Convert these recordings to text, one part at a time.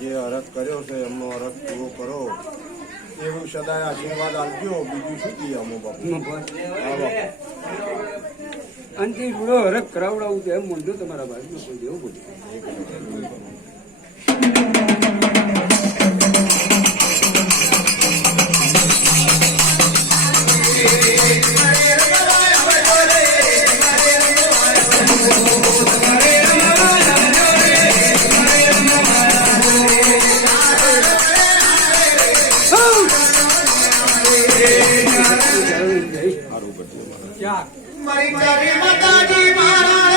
જે અરજ કર્યો છે એમનો અરજ પૂરો કરો એવું સદાય આશીર્વાદ આપજો. બીજું શું કહીએ અમો બાપુ? અંતિમ પૂરો હરક કરાવડાવું તો એમ mondો તમારા બાજુમાં કોઈ દેવું બધું મારી ચારી માતાજી મારા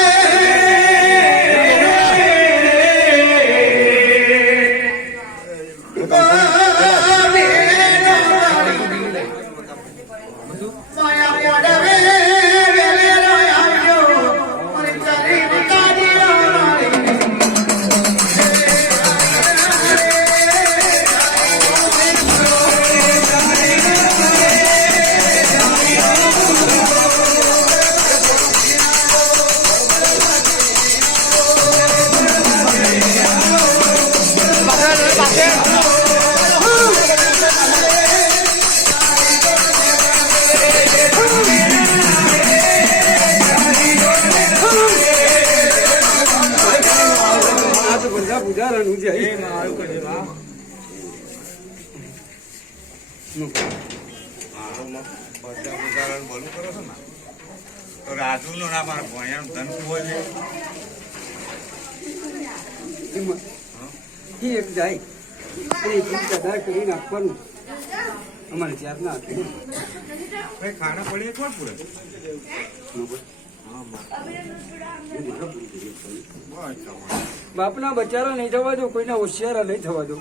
રાજુ નો ના મારા ભણ્યા ધન હોય એક જાય અને કદાચ કરીને આપવાનું અમારે ચાર ના ખાના પડે કોણ પૂરે બાપના બચારા નહીં થવા દો, કોઈના હોશિયારા નહીં થવા દો.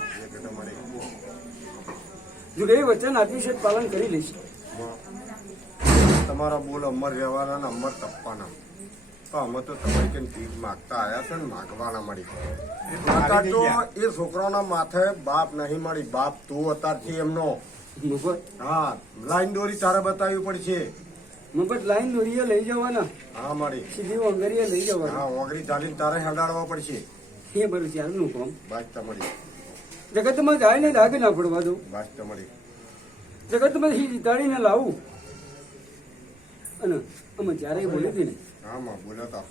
જો એ વચન આપ્યું છે પાલન કરી લઈશ. તમારા બોલ અમર રહેવાના ને અમર તપવાના. તો અમે તો તમારી કેમ ભીખ માગતા આવ્યા છે ને માગવાના મળી. તો એ છોકરાઓના માથે બાપ નહીં મળી. બાપ તું અત્યારથી એમનો હા લાઈન દોરી તારે બતાવવી પડશે. મફત લાઈન દોરીએ લઈ જવાના. હા મળી સીધી ઓંગરીએ લઈ જવાના. હા ઓગળી ચાલીને તારે હડાડવા પડશે. એ બધું ચારનું કામ. બાજ તમારી જગતમાં જાય ને દાગ ના પડવા દો. બાજ તમારી જગતમાં જીતાડીને લાવું અને અમે ત્યારે બોલી હતી ને હા માં બોલાતા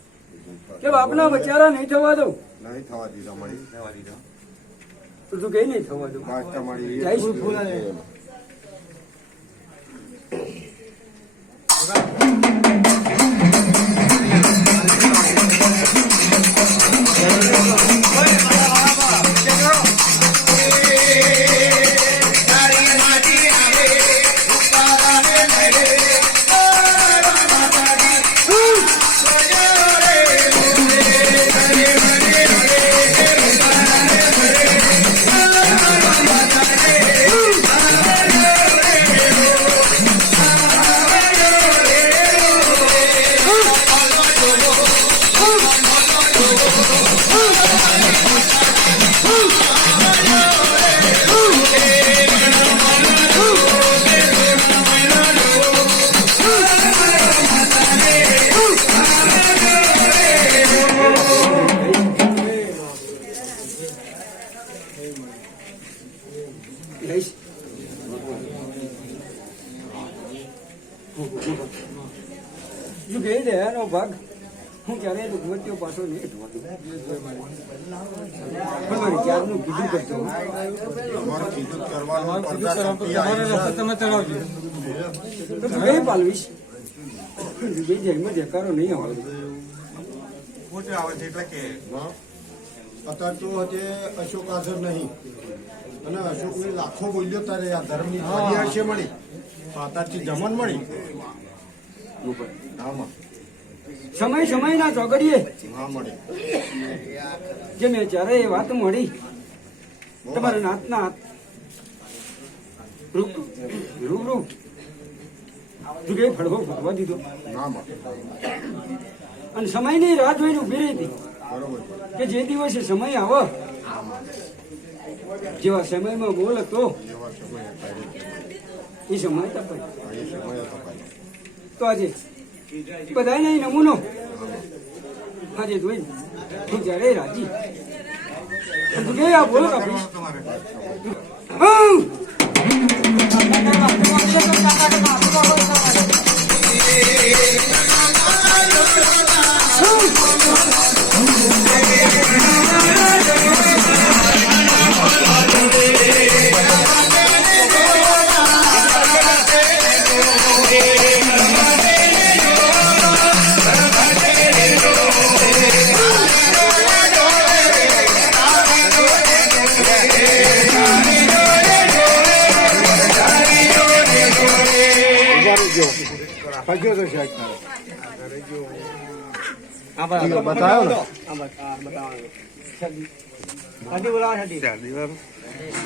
કે બાપના બચારા નહીં થવા દો. નહીં થવા દીધા મળી. થવા દીધા તો તું કઈ નહીં થવા દો. બાજ તમારી ભાગ હું ક્યારે ભગવતીઓ પાછો નહીં ક્યારનું કીધું કરતો કઈ પાલવીશ જઈમાં દેખારો નહીં આવે એટલે કે અત્યારે તો હજે અશોક હાજર નહીં અને અશોક ને લાખો બોલ્યો તારે આ ધર્મની છે મળી અત્યારથી જમન મળી. સમયના ચોગડીએ હા મળી જે મેં જ્યારે એ વાત મળી તમારા નાથના રૂબરૂ જુગે ફળવો ફૂટવા દીધો ના મળી અને સમયની રાહ જોઈને ઉભી રહી હતી બરોબર કે જે દિવસે સમય આવે જેવા સમયમાં બોલ હતો એવા સમય એ સમય તપાય એ સમય તપાય તો આજે બધાને અહીં નમૂનો આજે જોઈ હું જ્યારે રાજી તું કે આ બોલો કાપીશ બતાવ્યો ને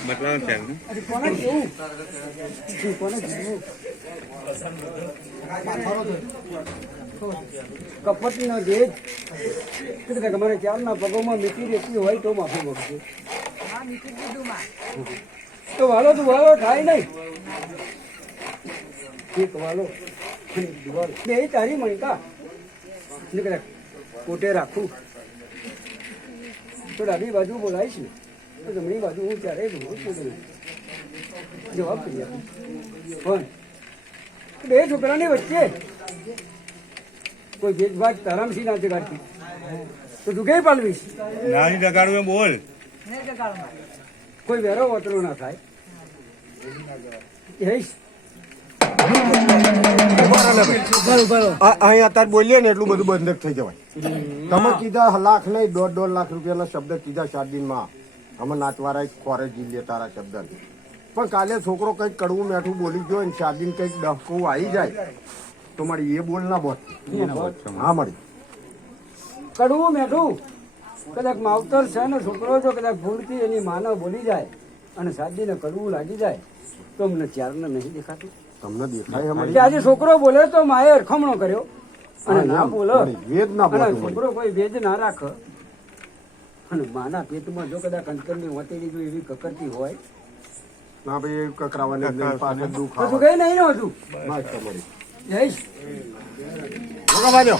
બતલાવ છે ને કોને કેવું કોને કેવું કપટ નો દેજ તમારે ચારના પગોમાં મીઠી રહેતી હોય તો માફી મળશે તો વાલો થાય નહીં એક વાલો બે તારી મણકા નીકળે કોટે રાખું તો ડાબી બાજુ બોલાવીશ ને તો જમણી બાજુ હું ક્યારેય જવાબ કરી આપું પણ બે છોકરાની વચ્ચે કોઈ ભેદભાગ તારામથી ના જગાડતી તો તું કઈ પાલવીશ નાની જગાડું એમ બોલ કોઈ વેરો વતરો ના થાય અહીં અત્યારે બોલીએ ને એટલું બધું બંધ થઈ જવાય તમે કીધા લાખ નહીં 1.5 લાખ રૂપિયાના શબ્દ કીધા 7 દિનમાં અમે નાચવાળા ખોરે જી લે તારા શબ્દ પણ કાલે છોકરો કંઈક કડવું મેઠું બોલી ગયો ને 7 દિન કંઈક ડફકું આવી જાય તો મારી એ બોલ ના બોલ હા મારી કડવું મેઠું કદાચ માવતર છે ને છોકરો જો કદાચ ભૂલથી એની માનવ બોલી જાય અને સાદીને કડવું લાગી જાય તો અમને ચારને નહીં દેખાતું તમને દેખાય કે અમારી આજે છોકરો બોલે તો માએ અરખમણો કર્યો અને ના બોલો વેદ ના અને બોલ છોકરો કોઈ વેદ ના રાખે અને માના પેટમાં જો કદાચ કંકરની વતેલી જો એવી કકરતી હોય ના ભાઈ કકરાવાને પાસે દુઃખ તો તું કઈ નહીં ને હજુ બસ તમારી જઈશ બાજો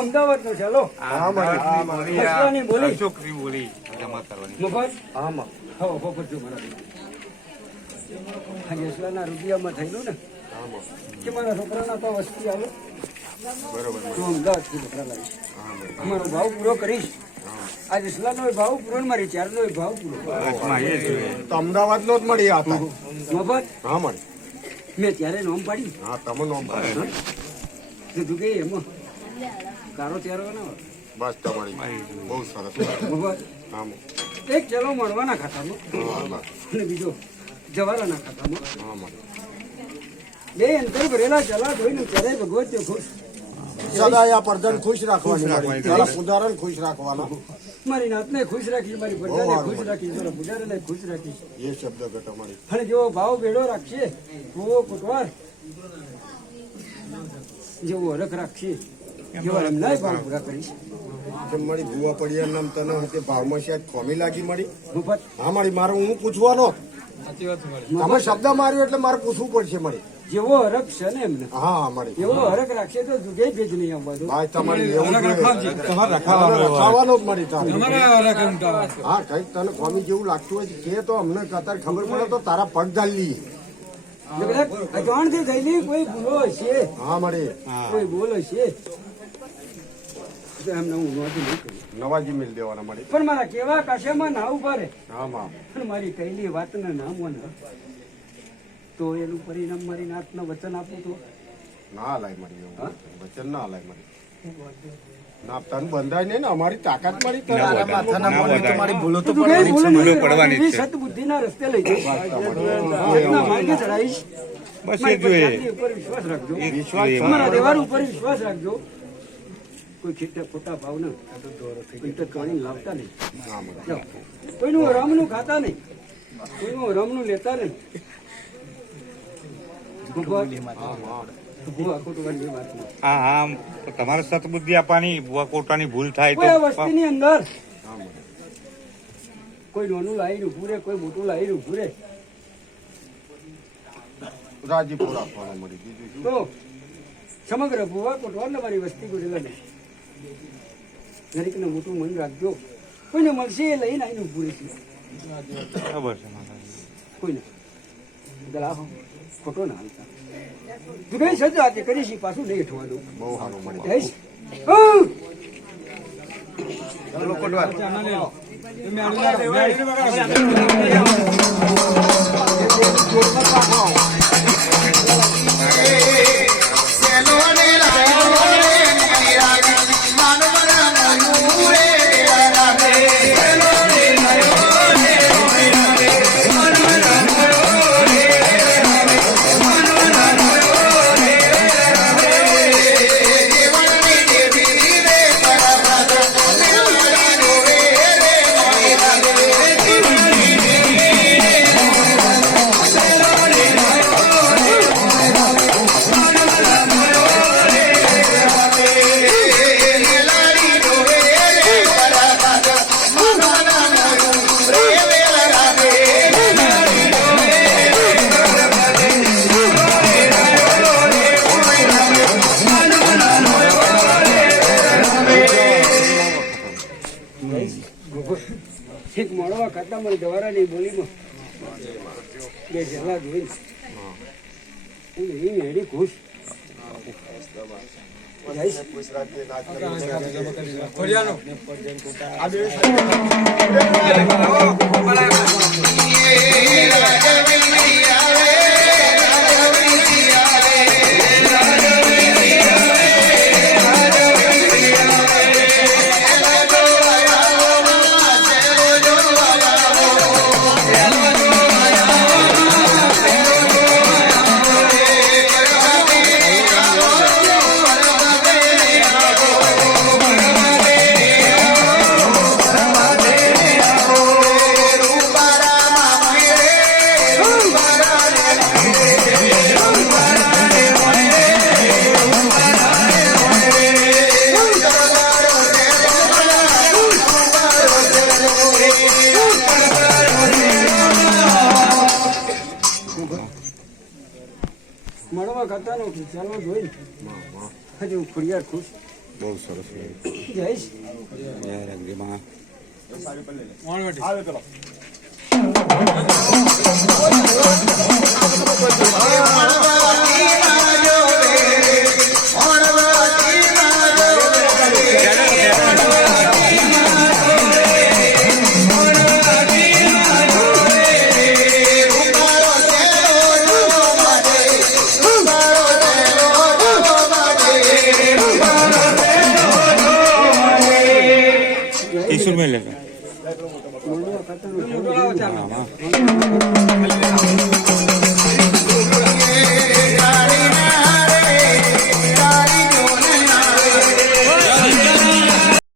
અમદાવાદ નો ચાલો મસલાની બોલી છોકરી બોલી જમા કરવાની મફત હો ફોફત જો મારા આજે અસલાના રૂપિયામાં થયેલું ને કે મારા છોકરાના તો વસ્તી આવે તો અમદાવાદથી બકરા લાવીશ મારો ભાવ પૂરો કરીશ આજે અસલાનો ભાવ પૂરો ને મારી ચારનો ભાવ પૂરો તો અમદાવાદ નો જ મળી આપો મફત હા મળી મેં ત્યારે નોમ પાડી હા તમે નોમ પાડો તું કે એમાં કારો ચારો ના હોય બસ તમારી બહુ સરસ મફત હા એક ચલો મળવાના ખાતામાં અને બીજો જવાલાના ખાતામાં હા મળી બે અંતર ભરેલા ચલા જોઈને ત્યારે ભગવત ખુશ સદાય આ પરજન ખુશ રાખવાની તારા પુજારણ ખુશ રાખવાના મારી નાતને ખુશ રાખી મારી પ્રજાને ખુશ રાખી મારા પુજારીને ખુશ રાખી એ શબ્દ કે તમારી અને જેવો ભાવ બેડો રાખીએ કુવો કુટવાર જેવો હરખ રાખીએ જેવા એમના ભાવ પૂરા કરીશ જેમ મારી ભૂવા પડિયા નામ તને તે ભાવમાં શાયદ ખોમી લાગી મળી મફત હા મારી મારું હું પૂછવાનો તમે શબ્દ માર્યો એટલે મારે પૂછવું પડશે મારે. જેવો હરક છે ને એમને હા મારે એવો હરક રાખશે તો જુદે ભેજ નહીં આવવા દો. ભાઈ તમારી એવું જોઈએ. તમારે રખાવાનો જ મારી તારે. હા કઈક તને કોમી જેવું લાગતું હોય કે તો અમને અત્યારે ખબર પડે તો તારા પગ ધાલ લઈએ. અજાણથી થયેલી કોઈ ભૂલો હશે, હા મારે કોઈ ભૂલ હશે તો એમને હું નોંધી નહીં કરું. નવાજી મિલ દેવાના મારે. પણ મારા કેવા કાશામાં ના ઉભા રહે હા માં પણ મારી કહેલી વાતને ના માને તો એનું પરિણામ મારી નાથને વચન આપું તો ના હલાય મારી એવું વચન ના હલાય મારી. ના તને બંધાય નહીં ને અમારી તાકાત મારી તું કઈ ભૂલ ભૂલો નથી. પડવાની જ છે. એવી સદબુદ્ધિના રસ્તે લઈ જઈશ. સતના માર્ગે ચડાવીશ. બસ એ મારી જોઈએ. જાતની ઉપર વિશ્વાસ રાખજો. વિશ્વાસ તમારા વ્યવહાર ઉપર વિશ્વાસ રાખજો. કોઈ ખોટા ભાવના કોઈ તો કાણી લાવતા નહીં. હા મારે. જાઓ. કોઈનું રામનું ખાતા નહીં, કોઈનું રામનું લેતા નહીં. ભગવાન ભૂવા ખોટવાની વાત નહીં. હા હા તો તમારે સતબુદ્ધિ આપવાની ભૂવા કોટાની ભૂલ થાય કોઈ આ તો વસ્તીની અંદર હા મારે. કોઈ નાનું લાવીને ઉભું રહે, કોઈ મોટું લાવીને ઉભું રહે રાજીપો રાખવાનો મારી. બીજું શું? તો સમગ્ર ભૂવા કોટવાને મારી વસ્તી ગુરેલા નહીં. દરેકને મોટું મન રાખજો. કોઈને મળશે એ લઈને આવીને ઉભું રહેશે. બરાબર છે માતાજી. કોઈને ગલા ખોટો ના હાલતા. જુગાઈ સજ્જ આજે કરીશ પાછું નહીં હેઠવાનું. બહુ સારું મારી. જઈશ. એક મળવા ખાતા મને જવારાની બોલીમાં બે જલા જોઈ એવી હેડી ખુશ મળવા ખાતા નો ચાલવા જોઈ હજુ ખુડિયાર ખુશ બહુ સરસ જઈશ. રાખજે માં. ઈશ્વર મેં લેતા મળવા ખાતા નો